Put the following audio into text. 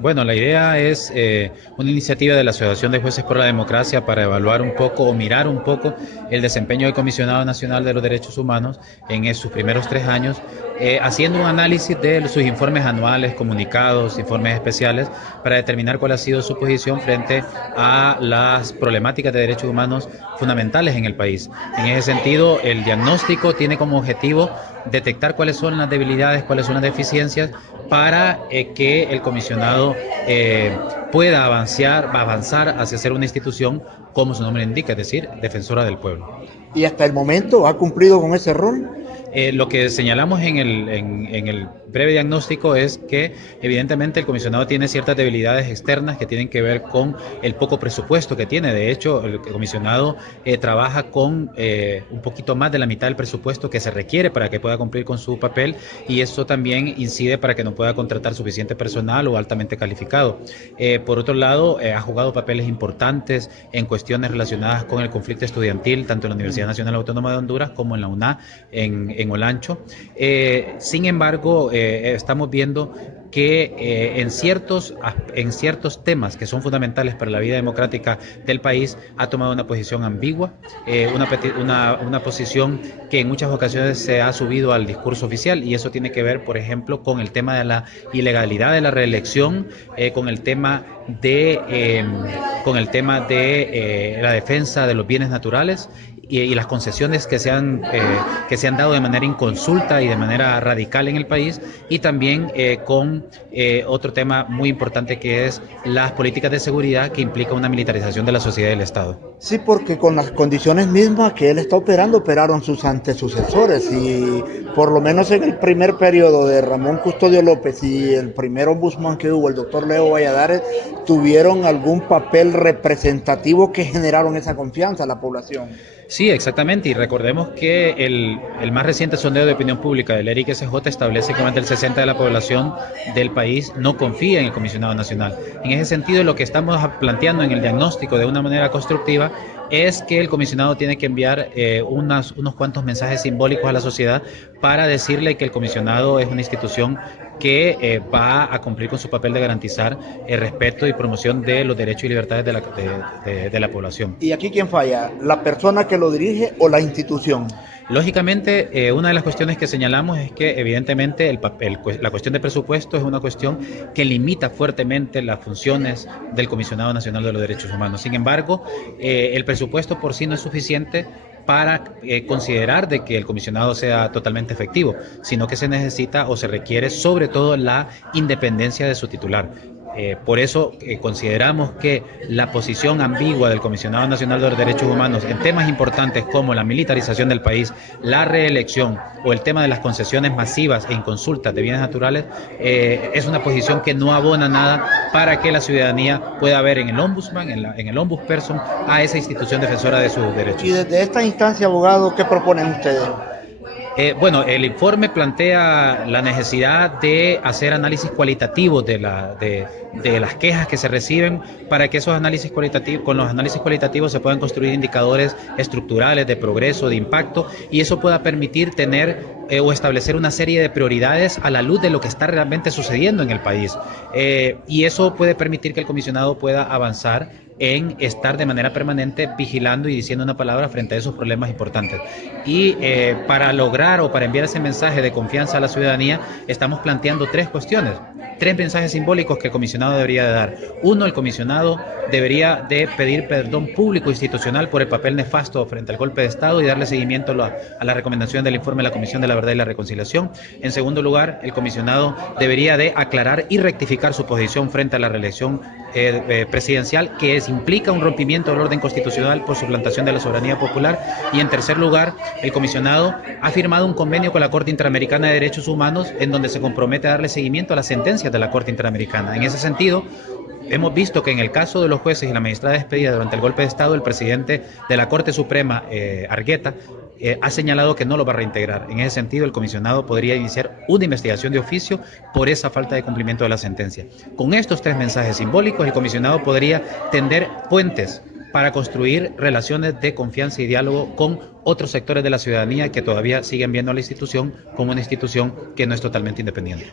Bueno, la idea es una iniciativa de la Asociación de Jueces por la Democracia para evaluar un poco o mirar un poco el desempeño del Comisionado Nacional de los Derechos Humanos en sus primeros 3 años, haciendo un análisis de sus informes anuales, comunicados, informes especiales, para determinar cuál ha sido su posición frente a las problemáticas de derechos humanos fundamentales en el país. En ese sentido, el diagnóstico tiene como objetivo detectar cuáles son las debilidades, cuáles son las deficiencias, para que el comisionado pueda avanzar hacia ser una institución, como su nombre indica, es decir, defensora del pueblo. ¿Y hasta el momento ha cumplido con ese rol? Lo que señalamos en el breve diagnóstico es que evidentemente el comisionado tiene ciertas debilidades externas que tienen que ver con el poco presupuesto que tiene. De hecho, el comisionado trabaja con un poquito más de la mitad del presupuesto que se requiere para que pueda cumplir con su papel, y eso también incide para que no pueda contratar suficiente personal o altamente calificado. Por otro lado, ha jugado papeles importantes en cuestiones relacionadas con el conflicto estudiantil, tanto en la Universidad Nacional Autónoma de Honduras como en la UNA, en Olancho. Sin embargo, estamos viendo que en ciertos temas que son fundamentales para la vida democrática del país ha tomado una posición ambigua, una posición que en muchas ocasiones se ha subido al discurso oficial, y eso tiene que ver, por ejemplo, con el tema de la ilegalidad de la reelección, con el tema de la defensa de los bienes naturales y las concesiones que se han dado de manera inconsulta y de manera radical en el país, y también con otro tema muy importante, que es las políticas de seguridad, que implica una militarización de la sociedad y del Estado. Sí, porque con las condiciones mismas que él está operando, operaron sus antecesores, y por lo menos en el primer periodo de Ramón Custodio López y el primer ombudsman que hubo, el doctor Leo Valladares, tuvieron algún papel representativo que generaron esa confianza a la población. Sí, exactamente, y recordemos que el más reciente sondeo de opinión pública del ERIC SJ establece que más del 60% de la población del país no confía en el comisionado nacional. En ese sentido, lo que estamos planteando en el diagnóstico de una manera constructiva es que el comisionado tiene que enviar unos cuantos mensajes simbólicos a la sociedad, para decirle que el comisionado es una institución que va a cumplir con su papel de garantizar el respeto y promoción de los derechos y libertades de la población. ¿Y aquí quién falla? ¿La persona que lo dirige o la institución? Lógicamente, una de las cuestiones que señalamos es que evidentemente la cuestión de presupuesto es una cuestión que limita fuertemente las funciones del Comisionado Nacional de los Derechos Humanos. Sin embargo, el presupuesto por sí no es suficiente para considerar de que el comisionado sea totalmente efectivo, sino que se necesita o se requiere sobre todo la independencia de su titular. Por eso consideramos que la posición ambigua del Comisionado Nacional de los Derechos Humanos en temas importantes como la militarización del país, la reelección o el tema de las concesiones masivas e inconsultas de bienes naturales es una posición que no abona nada para que la ciudadanía pueda ver en el ombudsman, en el ombudsperson, a esa institución defensora de sus derechos. Y desde esta instancia, abogado, ¿qué proponen ustedes? Bueno, el informe plantea la necesidad de hacer análisis cualitativos de las quejas que se reciben, para que con los análisis cualitativos se puedan construir indicadores estructurales de progreso, de impacto, y eso pueda permitir tener o establecer una serie de prioridades a la luz de lo que está realmente sucediendo en el país. Y eso puede permitir que el comisionado pueda avanzar en estar de manera permanente vigilando y diciendo una palabra frente a esos problemas importantes. Y para lograr o para enviar ese mensaje de confianza a la ciudadanía, estamos planteando 3 cuestiones, 3 mensajes simbólicos que el comisionado debería de dar. Uno, el comisionado debería de pedir perdón público institucional por el papel nefasto frente al golpe de Estado y darle seguimiento a la recomendación del informe de la Comisión de la Verdad y la Reconciliación. En segundo lugar, el comisionado debería de aclarar y rectificar su posición frente a la reelección presidencial, que implica un rompimiento del orden constitucional por suplantación de la soberanía popular. Y en tercer lugar, el comisionado ha firmado un convenio con la Corte Interamericana de Derechos Humanos, en donde se compromete a darle seguimiento a las sentencias de la Corte Interamericana. En ese sentido, hemos visto que en el caso de los jueces y la magistrada despedida durante el golpe de Estado, el presidente de la Corte Suprema, Argueta, ha señalado que no lo va a reintegrar. En ese sentido, el comisionado podría iniciar una investigación de oficio por esa falta de cumplimiento de la sentencia. Con estos 3 mensajes simbólicos, el comisionado podría tender puentes para construir relaciones de confianza y diálogo con otros sectores de la ciudadanía que todavía siguen viendo a la institución como una institución que no es totalmente independiente.